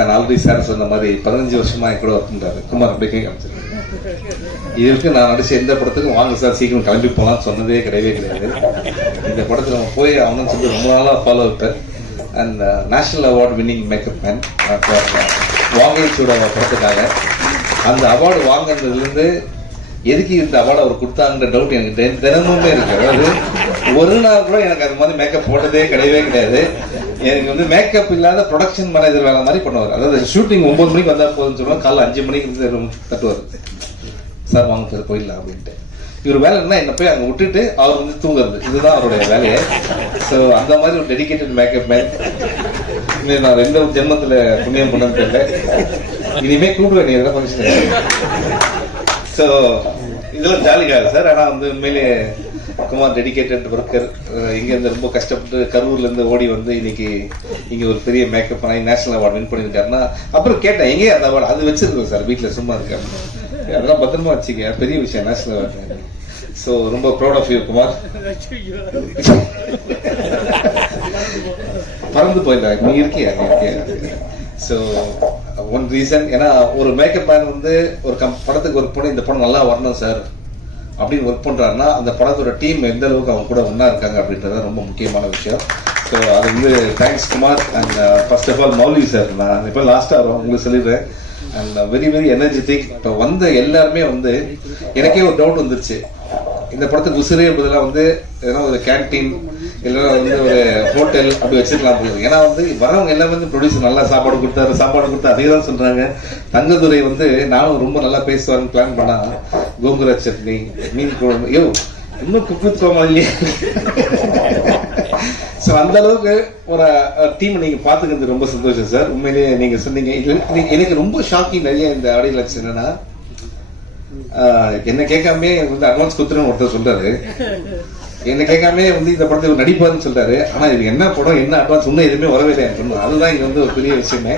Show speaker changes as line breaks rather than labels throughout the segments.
நான் already sir சொன்ன மாதிரி பதினஞ்சு வருஷமா என் கூட ஒர்க் பண்றாரு குமார் அப்படி கை காமிச்சிருக்கேன் இதுக்கு நான் நடிச்ச எந்த படத்துக்கும் வாங்க சார் சீக்கிரம் கிளம்பி போகலாம்னு சொன்னதே கிடையவே கிடையாது. இந்த படத்தில் நம்ம போய் அவனும் சொல்லி ரொம்ப நாளாக ஃபாலோ விட்டேன் and national award winning makeup man வாங்கிச்சோட படத்துக்காக. அந்த அவார்டு வாங்கினதுலேருந்து எதுக்கு இந்த அவார்டு அவர் கொடுத்தாங்கன்ற டவுட் எனக்கு தினமுமே இருக்கு. அதாவது ஒரு நாள் கூட எனக்கு அது மாதிரி மேக்கப் போட்டதே கிடையவே கிடையாது. எனக்கு வந்து மேக்கப் இல்லாத ப்ரொடக்ஷன் மேனேஜர் வேலை மாதிரி பண்ணுவார். அதாவது ஷூட்டிங் ஒன்பது மணிக்கு வந்தா போதும்னு சொல்லுவாங்க. காலைல அஞ்சு மணிக்கு வந்து ரூம் தட்டுவார். சார் வாங்க சார் போயிடலாம் அப்படின்ட்டு. இவர் வேலை என்ன என்ன போய் அங்க விட்டுட்டு அவர் வந்து தூங்குறது. இதுதான் அவருடைய வேலையை. ஸோ அந்த மாதிரி ஒரு டெடிகேட்டட் மேக்கப் மேன் நான் எந்த ஜென்மத்துல புண்ணியம் பண்ணு தெரியல. இனிமே கூப்பிடுவேன் நீ எதனா ஃபங்க்ஷன் ஸோ இதெல்லாம் ஜாலிக்காது சார். ஆனால் வந்து உண்மையிலே குமார் டெடிகேட்டட் ஒர்க்கர் இங்கேருந்து ரொம்ப கஷ்டப்பட்டு கரூர்லேருந்து ஓடி வந்து இன்னைக்கு இங்கே ஒரு பெரிய மேக்கப் பண்ணி நேஷனல் அவார்டு வின் பண்ணியிருக்காருன்னா அப்புறம் கேட்டேன் எங்கே அந்த அவார்டு அது வச்சிருக்கோம் சார் வீட்டில் சும்மா இருக்காரு அதெல்லாம் பத்திரமா வச்சுக்க பெரிய விஷயம் நேஷனல் அவார்டு ஸோ ரொம்ப ப்ரௌட் ஆஃப் யூ குமார். பறந்து போயிடலாம் நீ இருக்கியா? நீ இருக்கியா? ஸோ ஒன் ரீசன் ஏன்னா ஒரு மேக்கப் மேன் வந்து ஒரு கம் படத்துக்கு ஒரு பொண்ணு இந்த படம் நல்லா வரணும் சார். அப்படின்னு ஒர்க் பண்ணுறாருன்னா அந்த படத்தோட டீம் எந்த அளவுக்கு அவங்க கூட ஒன்றா இருக்காங்க அப்படின்றது ரொம்ப முக்கியமான விஷயம். ஸோ அது வந்து thanks Kumar and first of all Mouli sir நான் இப்போ லாஸ்ட்டாக வரும் உங்களுக்கு சொல்லிடுறேன். அண்ட் வெரி வெரி எனர்ஜெட்டிக் இப்போ வந்த எல்லாருமே வந்து எனக்கே ஒரு டவுட் வந்துருச்சு. இந்த படத்துக்கு உசுரே பதிலாக வந்து எதனா ஒரு கேன்டீன் இல்லைன்னா வந்து ஒரு ஹோட்டல் அப்படி வச்சிருக்கலாம் போகுது ஏன்னா வந்து வரவங்க எல்லாமே வந்து ப்ரொடியூசர் நல்லா சாப்பாடு கொடுத்தாரு சாப்பாடு கொடுத்தா அதே தான் சொல்றாங்க. தங்கதுரை வந்து நானும் ரொம்ப நல்லா பேசுவாருன்னு பிளான் பண்ணா கோங்குரா சட்னி மீன் குழம்பு. ஐயோ இன்னும் குக்கு இல்லையே. ஸோ அந்த அளவுக்கு ஒரு டீம் நீங்க பாத்துக்கிறது ரொம்ப சந்தோஷம் சார் உண்மையிலேயே நீங்க சொன்னீங்க. எனக்கு ரொம்ப ஷாக்கிங் நிறைய இந்த ஆடியோ லட்சம் என்னன்னா என்ன கேட்காம எனக்கு வந்து அட்வான்ஸ் குத்துறேன்னு ஒருத்தர் சொல்றாரு. என்ன கேட்காம வந்து இந்த படத்தில் நடிப்பாருன்னு சொல்றாரு. ஆனா இது என்ன படம் என்ன அட்வான்ஸ் இன்னும் எதுவுமே வரவே இல்லை எனக்கு அதுதான் இங்க வந்து ஒரு பெரிய விஷயமே.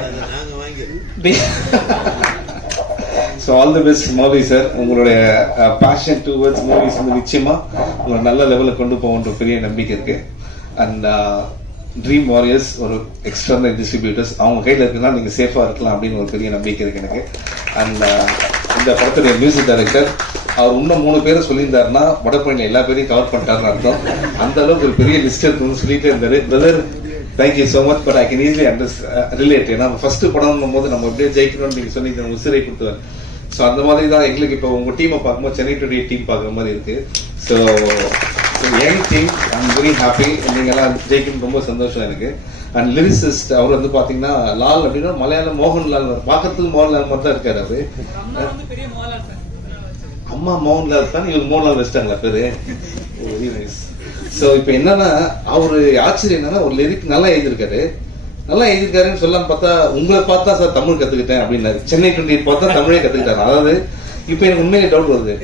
So all the best Mouli sir உங்களுடைய பேஷன் டுவர்ட்ஸ் மூவிஸ் வந்து நிச்சயமா உங்களை நல்ல லெவலில் கொண்டு போகன்ற பெரிய நம்பிக்கை இருக்கு. அண்ட் ட்ரீம் வாரியர்ஸ் ஒரு எக்ஸ்டர்னல் டிஸ்ட்ரிபியூட்டர்ஸ் அவங்க கையில் இருக்குன்னா நீங்கள் சேஃபாக இருக்கலாம் அப்படின்னு ஒரு பெரிய நம்பிக்கை இருக்கு எனக்கு. அண்ட் uh, இந்த படத்துடைய மியூசிக் டைரக்டர் அவர் இன்னும் மூணு பேரை சொல்லியிருந்தாருன்னா வடபழனி எல்லா பேரையும் கவர் பண்ணிட்டாருன்னு அர்த்தம். அந்த அளவுக்கு ஒரு பெரிய லிஸ்ட் இருக்குன்னு சொல்லிட்டு இருந்தாரு. Brother thank you so much but I can easily under relate ஏன்னா ஃபர்ஸ்ட் படம் போது நம்ம எப்படியே ஜெயிக்கணும்னு நீங்க சொன்னீங்க நம்ம உசிரை கொடுத்துவார். ஸோ அந்த மாதிரி தான் எங்களுக்கு இப்போ உங்க டீமை பார்க்கும்போது சென்னை டுடே டீம் பார்க்குற மாதிரி இருக்கு. So young team I'm very happy நீங்கள்லாம் ஜெயிக்கணும் ரொம்ப சந்தோஷம் எனக்கு. அண்ட் லிரிசிஸ்ட் அவர் வந்து பாத்தீங்கன்னா லால் அப்படின்னா மலையாளம் மோகன்லால் பார்க்கறதுக்கு மோகன்லால் மாதிரி தான் இருக்காரு அவர்.
அம்மா வந்து பெரிய
தான் இவர் மோகன்லால் வச்சிட்டாங்களா பேரு வெரி oh, நைஸ் ஸோ இப்போ என்னன்னா அவரு ஆச்சரியம் என்னன்னா ஒரு லிரிக் நல்லா எழுதியிருக்காரு. நல்லா எழுதியிருக்காருன்னு சொல்லாம பார்த்தா உங்களை பார்த்தா சார் தமிழ் கத்துக்கிட்டேன் அப்படின்னாரு. சென்னை டுவெண்ட்டி பார்த்தா தமிழே கத்துக்கிட்டாரு. அதாவது இப்போ எனக்கு உண்மையிலே டவுட் வருது.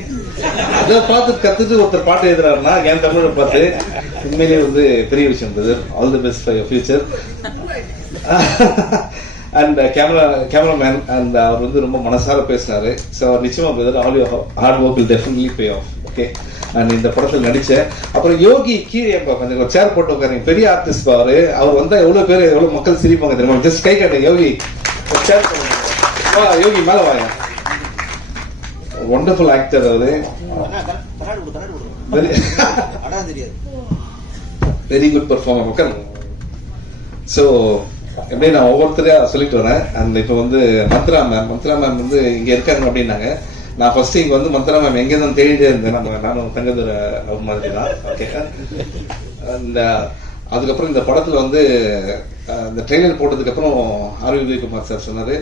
அதை பார்த்து கத்துட்டு ஒருத்தர் பாட்டு எழுதுறாருன்னா என் தமிழை பார்த்து உண்மையிலேயே வந்து பெரிய விஷயம் brother all the best for your future and camera cameraman and அவர் வந்து ரொம்ப மனசார பேசினாரு. ஸோ அவர் நிச்சயமா brother all you hard work will definitely pay off okay and இந்த படத்தில் நடிச்சேன். அப்புறம் யோகி கீழே கொஞ்சம் ஒரு சேர் போட்டு உட்காருங்க. பெரிய ஆர்டிஸ்ட் அவரு. அவர் வந்தா எவ்வளவு பேர் எவ்வளவு மக்கள் சிரிப்பாங்க தெரியுமா? ஜஸ்ட் கை காட்டு யோகி. போடுங்க. வா யோகி மேல வாங்க ஒண்டர்ஃபுல் ஆக்டர் அவரு. வெரி வெரி குட் பர்ஃபார்மர் மக்கள் ஸோ எப்படி நான் ஒவ்வொருத்தரையா சொல்லிட்டு வரேன். அண்ட் இப்போ வந்து மந்த்ரா மேம் மந்த்ரா மேம் வந்து இங்க இருக்காங்க அப்படின்னாங்க. நான் ஃபர்ஸ்ட் இங்க வந்து மந்த்ரா மேம் எங்க தான் தேடிட்டே இருந்தேன். நம்ம நானும் தங்கதுர அவர் மாதிரி தான் ஓகே அந்த uh, அதுக்கப்புறம் இந்த படத்துல வந்து uh, இந்த ட்ரெய்லர் போட்டதுக்கு அப்புறம் ஆர் விஜயகுமார் சார் சொன்னாரு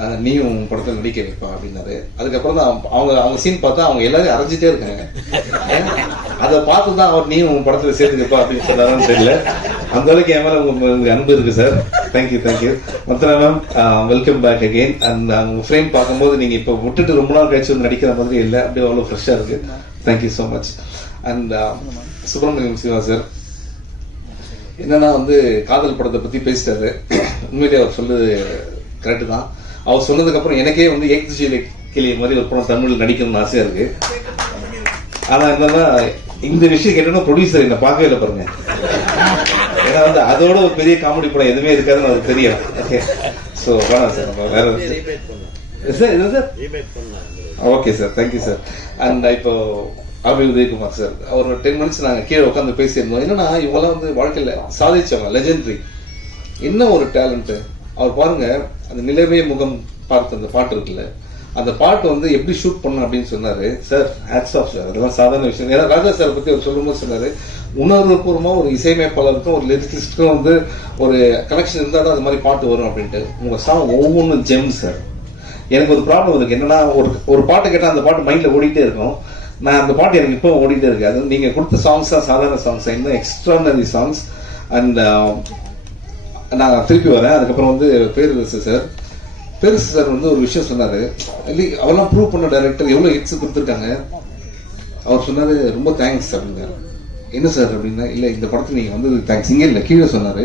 uh, நீயும் உன் படத்துல நடிக்க வைப்பா அப்படின்னாரு. அதுக்கப்புறம் தான் அவங்க அவங்க சீன் பார்த்தா அவங்க எல்லாரும் அரைஞ்சிட்டே இருக்காங்க. அதை பார்த்து தான் அவர் நீயும் உன் படத்துல சேர்த்துக்கப்பா அப்படின்னு சொன்னாரான்னு தெரியல. அந்த அளவுக்கு என் மேல உங்க உங்க அன்பு இருக்கு sir thank you thank you மொத்தம் ma'am welcome back again and உங்க ஃப்ரேம் பார்க்கும்போது நீங்க இப்போ விட்டுட்டு ரொம்ப நாள் கழிச்சு நடிக்கிற மாதிரி இல்லை. அப்படியே அவ்வளோ ஃப்ரெஷ்ஷா இருக்கு. Thank you so much and Subramaniam Siva sir என்னன்னா வந்து காதல் படத்தை பத்தி பேசிட்டாரு. உண்மையிலேயே அவர் சொல்லுது கரெக்டு தான். அவர் சொன்னதுக்கு அப்புறம் எனக்கே வந்து ஏக்திஷியில கிளிய மாதிரி ஒரு படம் தமிழில் நடிக்கணும்னு ஆசையா இருக்கு. ஆனா என்னன்னா இந்த விஷயம் கேட்டோன்னா ப்ரொடியூசர் என்ன பார்க்கவே இல்லை பாருங்க. ஏன்னா வந்து அதோட ஒரு பெரிய காமெடி படம் எதுவுமே இருக்காதுன்னு அவருக்கு தெரியும் ஓகே ஸோ வேணாம் சார். நம்ம வேற சார் என்ன sir? Okay sir thank you sir and இப்போ அபி உதயகுமார் சார் ஒரு டென் மினிட்ஸ் நாங்கள் கீழே உட்காந்து பேசியிருந்தோம். என்னன்னா இவங்கெல்லாம் வந்து வாழ்க்கையில் சாதிச்சவங்க லெஜெண்டரி என்ன ஒரு டேலண்ட்டு அவர் பாருங்க அந்த நிலவே முகம் பார்த்த அந்த பாட்டு இருக்குல்ல. அந்த பாட்டு வந்து எப்படி ஷூட் பண்ணும் அப்படின்னு சொன்னாரு. சார் ஹேட்ஸ் ஆஃப் சார் அதெல்லாம் சாதாரண விஷயம். ஏன்னா ராஜா சார் பத்தி அவர் சொல்லும்போது சொன்னாரு உணர்வுபூர்வமா ஒரு இசையமைப்பாளருக்கும் ஒரு லிரிக்ஸிஸ்டுக்கும் வந்து ஒரு கனெக்ஷன் இருந்தால் தான் அது மாதிரி பாட்டு வரும் அப்படின்ட்டு. உங்க சாங் ஒவ்வொன்றும் ஜெம் சார் எனக்கு ஒரு ப்ராப்ளம் இருக்கு. என்னன்னா ஒரு ஒரு பாட்டு கேட்டால் அந்த பாட்டு மைண்ட்ல ஓடிட்டே இருக்கும். நான் அந்த பாட்டு எனக்கு இப்போ ஓடிட்டே இருக்கு. அது நீங்க கொடுத்த சாங்ஸ் தான் சாதாரண சாங்ஸ் இன்னும் எக்ஸ்ட்ரானரி சாங்ஸ் அண்ட் நான் திருப்பி வரேன். அதுக்கப்புறம் வந்து பேர் சார் பெருசு சார் வந்து ஒரு விஷயம் சொன்னாரு. இல்லை அவெல்லாம் ப்ரூவ் பண்ண டைரக்டர் எவ்வளோ ஹிட்ஸ் கொடுத்துருக்காங்க. அவர் சொன்னாரு ரொம்ப தேங்க்ஸ் அப்படின்னாரு என்ன சார் அப்படின்னா இல்லை இந்த படத்துக்கு நீங்கள் வந்து தேங்க்ஸ் இங்கே இல்லை கீழே சொன்னார்.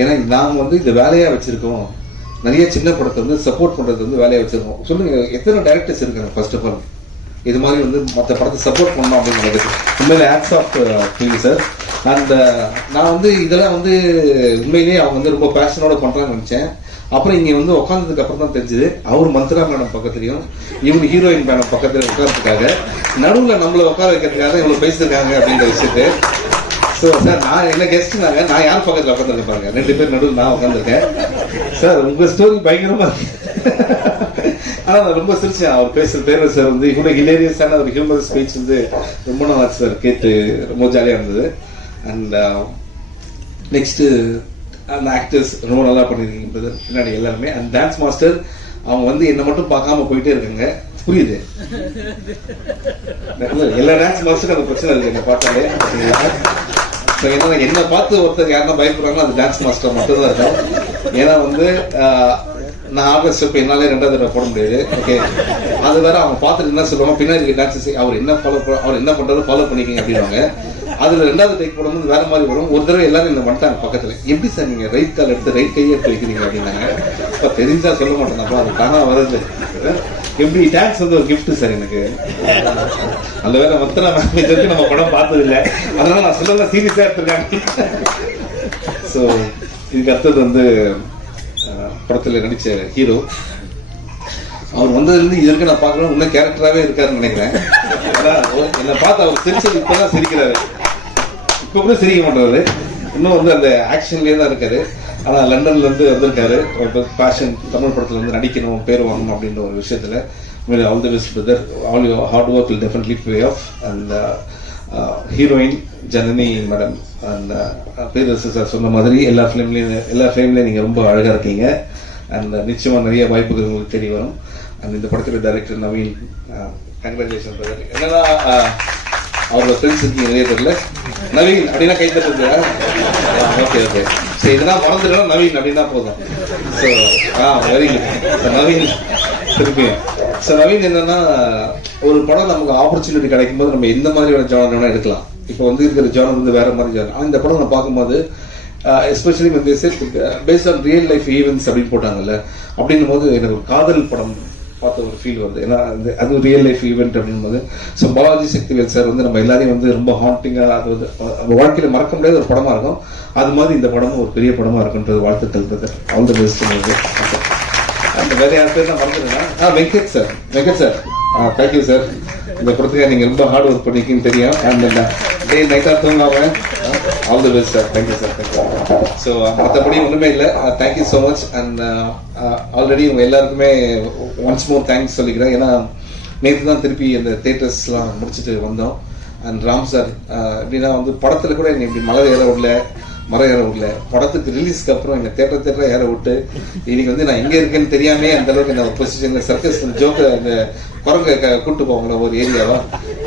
ஏன்னா நாங்கள் வந்து இந்த வேலையாக வச்சுருக்கோம். நிறைய சின்ன படத்தை வந்து சப்போர்ட் பண்ணுறது வந்து வேலையாக வச்சுருக்கோம். சொல்லுங்கள் எத்தனை டேரக்டர்ஸ் இருக்காங்க ஃபர்ஸ்ட் ஆஃப் ஆல் இது மாதிரி வந்து மற்ற படத்தை சப்போர்ட் பண்ணோம் அப்படிங்கிறது. உண்மையிலே ஆக்ஸ் ஆஃப் ஃபீல் சார் அண்ட் நான் வந்து இதெல்லாம் வந்து உண்மையிலேயே அவங்க வந்து ரொம்ப பேஷனோட பண்ணுறாங்கன்னு நினச்சேன். அப்புறம் இங்க வந்து உட்காந்ததுக்கு அப்புறம் தான் தெரிஞ்சது அவர் மந்த்ரா மேடம் பக்கத்துலயும் இவங்க ஹீரோயின் மேடம் பக்கத்துல உட்காரத்துக்காக நடுவுல நம்மள உட்கார வைக்கிறதுக்காக இவ்வளவு பேசிருக்காங்க அப்படின்ற விஷயத்து. ஸோ சார் நான் என்ன கெஸ்ட் நான் யார் பக்கத்தில் உட்காந்துருக்கேன் பாருங்க. ரெண்டு பேர் நடுவில் நான் உட்காந்துருக்கேன் சார் உங்க ஸ்டோரி பயங்கரமா இருக்கு. ஆனால் நான் ரொம்ப சிரிச்சேன். அவர் பேசுற பேர் சார் வந்து இவ்வளோ ஹிலேரியஸான ஒரு ஹியூமர் ஸ்பீச் வந்து ரொம்ப நல்லா சார் கேட்டு ரொம்ப ஜாலியாக இருந்தது. அண்ட் நெக்ஸ்ட்டு uh, அந்த ஆக்டர்ஸ் ரொம்ப நல்லா பண்ணியிருக்கீங்க பின்னாடி எல்லாருமே. அந்த டான்ஸ் மாஸ்டர் அவங்க வந்து என்ன மட்டும் பார்க்காம போயிட்டே இருக்காங்க. புரியுது? எல்லா டான்ஸ் மாஸ்டரும் அந்த பிரச்சனை இருக்கு. என்ன பார்த்தாலே. So, ஏன்னா என்ன பார்த்து ஒருத்தர் யாருன்னா பயப்படுறாங்களோ அது டான்ஸ் மாஸ்டர் மட்டும் தான் இருக்கும். ஏன்னா வந்து நான் ஆகஸ்ட் இப்போ என்னாலே ரெண்டாவது தடவை போட முடியாது. ஓகே அது வேற அவங்க பார்த்துட்டு என்ன சொல்லுவாங்க? பின்னாடி டான்ஸ் அவர் என்ன ஃபாலோ அவர் என்ன பண்ணுறதோ ஃபாலோ பண்ணிக்கிங்க அப்படின்வாங்க அதுல ரெண்டாவது டைப் போடும்போது வேற மாதிரி வரும். ஒரு தடவை எல்லாரும் இந்த வந்துட்டாங்க பக்கத்துல. எப்படி சார் நீங்க ரைட் கால் எடுத்து ரைட் கையை எடுத்து வைக்கிறீங்க அப்படின்னாங்க. இப்ப தெரிஞ்சா சொல்ல மாட்டேன். அது தானா வருது எப்படி டான்ஸ் வந்து ஒரு கிஃப்ட் சார் எனக்கு? அந்த வேலை மொத்தம் மேம் இது நம்ம படம் பார்த்தது இல்லை அதனால நான் சொல்லலாம் சீரியஸா எடுத்துருக்காங்க. ஸோ இதுக்கு அடுத்தது வந்து படத்துல நடிச்ச ஹீரோ அவர் வந்ததுலேருந்து இது வரைக்கும் நான் பார்க்கணும் இன்னும் கேரக்டராகவே இருக்காருன்னு நினைக்கிறேன். ஓ- என்னை பார்த்து அவர் சிரிச்சது இப்பதான் சிரிக்கிறாரு. இப்போ கூட சிரிக்க மாட்டாரு இன்னும் வந்து அந்த ஆக்ஷன்லேயே தான் இருக்காரு. ஆனால் லண்டன்ல இருந்து வந்திருக்காரு. ஒரு பேஷன் தமிழ் படத்துல வந்து நடிக்கணும் பேர் வாங்கணும் அப்படின்ற ஒரு விஷயத்துல. All the best brother all you hard work will definitely pay off and heroine Janani madam and Perarasu sir சொன்ன மாதிரி எல்லா ஃபிலிம்லயும் எல்லா ஃபிலிம்லயும் நீங்கள் ரொம்ப அழகாக இருக்கீங்க. அண்ட் uh, நிச்சயமாக நிறைய வாய்ப்புகள் உங்களுக்கு தெரிய வரும். அண்ட் இந்த படத்துல director Naveen uh, congratulation brother என்னன்னா uh, அவரோட ஃப்ரெண்ட்ஸ் இருக்கீங்க நிறைய பேர்ல. நவீன் அப்படின்னா கை தட்டுறது ஓகே ஓகே சரி இதெல்லாம் மறந்துடலாம் நவீன் அப்படின்னா போதும். So ah very good Naveen திருப்பியும் ஸோ நவீன் என்னன்னா ஒரு படம் நமக்கு ஆப்பர்ச்சுனிட்டி கிடைக்கும் போது நம்ம எந்த மாதிரியான ஜானர் வேணா எடுக்கலாம். இப்போ வந்து இருக்கிற ஜானர் வந்து வேற மாதிரி ஜானர் ஆனால் இந்த படம் நான் பார்க்கும்போது எஸ்பெஷலி வந்து based on real life events அப்படின்னு போட்டாங்கல்ல அப்படின்னும் போது எனக்கு காதல் படம் பார்த்த ஒரு ஃபீல் வருது. ஏன்னா அது- அது ரியல் லைஃப் ஈவெண்ட் அப்படின்னும் போது ஸோ பாலாஜி சக்திவேல் சார் வந்து நம்ம எல்லாரையும் வந்து ரொம்ப ஹாண்டிங்காக அது வந்து வாழ்க்கையில் நம்ம மறக்க முடியாத ஒரு படமாக இருக்கும். அது மாதிரி இந்த படமும் ஒரு பெரிய படமாக இருக்குன்றது வாழ்த்துக்கள் பிரதர் ஆல் த பெஸ்ட் அந்த வேற யார் பேர் நான் மறந்துடுறேன் ஆ Venkat sir. Venkat sir. Ah thank you sir இந்த படத்துக்கு நீங்கள் ரொம்ப ஹார்ட் ஒர்க் பண்ணிருக்கீங்கன்னு தெரியும். அண்ட் டே நைட்டாக தூங்காம all the best sir thank you sir thank you so மற்றபடி ஒன்றுமே இல்லை. Thank you so much and already உங்கள் எல்லாருக்குமே ஒன்ஸ் மோர் தேங்க்ஸ் சொல்லிக்கிறேன். ஏன்னா நேற்று தான் திருப்பி அந்த தேட்டர்ஸ்லாம் முடிச்சுட்டு வந்தோம். அண்ட் ராம் சார் எப்படின்னா வந்து படத்தில் கூட என்னை இப்படி மலர் ஏற விடல. மரம் ஏற விடல படத்துக்கு ரிலீஸ்க்கு அப்புறம் எங்க தேட்டர் தேட்டர் ஏற விட்டு இன்னைக்கு வந்து நான் எங்க இருக்கேன்னு தெரியாமே அந்த அளவுக்கு இந்த ஒரு பொசிஷன் சர்க்கஸ் ஜோக்க அந்த குரங்க க- கூட்டு போவாங்களா ஒரு ஏரியாவா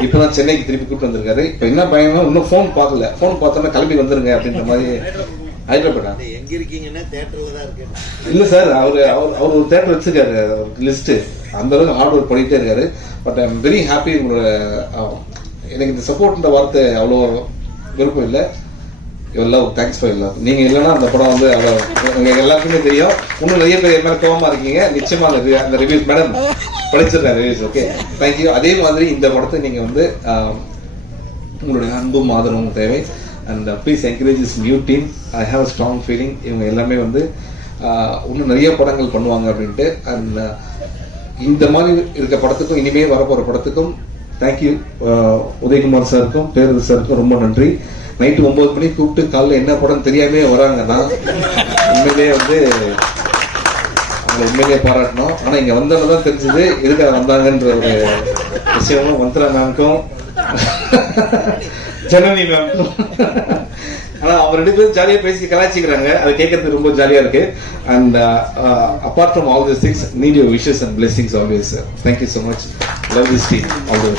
இப்பதான் சென்னைக்கு திருப்பி கூட்டு வந்திருக்காரு. இப்ப என்ன பயணம் இன்னும் ஃபோன் பார்க்கல. ஃபோன் பார்த்தோன்னா கிளம்பி வந்துருங்க அப்படின்ற மாதிரி ஹைதராபாடா
எங்க இருக்கீங்கன்னா தேட்டர்ல தான் இருக்கேன்
இல்ல சார் அவரு அவர் அவர் ஒரு தேட்டர் வச்சிருக்காரு லிஸ்ட் அந்த அளவுக்கு ஹார்ட் ஒர்க் பண்ணிட்டே இருக்காரு. But I am very happy உங்களோட எனக்கு இந்த சப்போர்ட்ன்ற வார்த்தை அவ்வளோ விருப்பம் இல்லை. Your love thanks for love நீங்க இல்லைன்னா அந்த படம் வந்து அவ்வளோ உங்க எல்லாருக்குமே தெரியும். இன்னும் நிறைய பேர் என் மேலே கோவமா இருக்கீங்க. நிச்சயமா அந்த அந்த ரிவ்யூஸ் மேடம் படிச்சிருக்கேன் ரிவ்யூஸ் ஓகே தேங்க்யூ அதே மாதிரி இந்த படத்தை நீங்க வந்து உங்களுடைய அன்பும் ஆதரவும் தேவை. And please encourage is new team I have strong feeling இவங்க எல்லாமே வந்து இன்னும் நிறைய படங்கள் பண்ணுவாங்க அப்படின்ட்டு. அண்ட் uh, இந்த மாதிரி இருக்க படத்துக்கும் இனிமே வரப்போகிற படத்துக்கும் தேங்க்யூ uh, உதயகுமார் சாருக்கும் பேரரசு சாருக்கும் ரொம்ப நன்றி. நைட்டு ஒன்பது மணிக்கு கூப்பிட்டு காலைல என்ன படம் தெரியாமே வராங்கன்னா உண்மையிலேயே வந்து அவங்களை உண்மையிலேயே பாராட்டணும். ஆனால் இங்கே வந்தவங்க தான் தெரிஞ்சது எதுக்காக வந்தாங்கன்ற ஒரு விஷயமும். மந்த்ரா மேம்க்கும் ஜனனி மேம் ஆனா அவர் ரெண்டு பேரும் ஜாலியா பேசி கலாச்சிக்கிறாங்க அது கேட்கறதுக்கு ரொம்ப ஜாலியா இருக்கு. And apart from all this things need your wishes and blessings always thank you so much love this team all the